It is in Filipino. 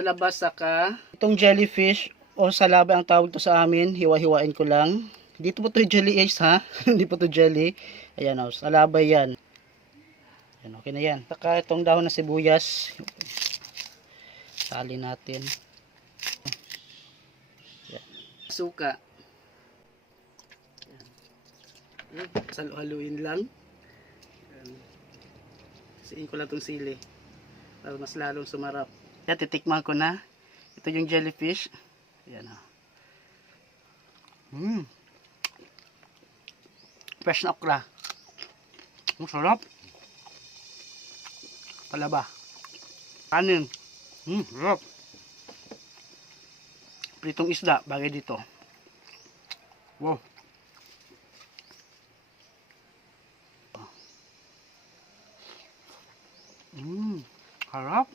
talaba saka itong jellyfish o salaba ang tawag to sa amin. Hiwa-hiwain ko lang. Dito po to jelly eggs ha. Hindi po to jelly. Ayan o, salaba yan. Ayan, okay na yan. Saka itong dahon na sibuyas. Sali natin. Ayan. Suka. Ayan. Halu-haluin lang. Siin ko lang itong sili para mas lalong sumarap. Yan, titikman ko na. Ito yung jellyfish. Ayan o. Fresh na okra. Masarap. Talaba. Kanin. Sarap. Pritong isda. Bagay dito. Wow. Harap.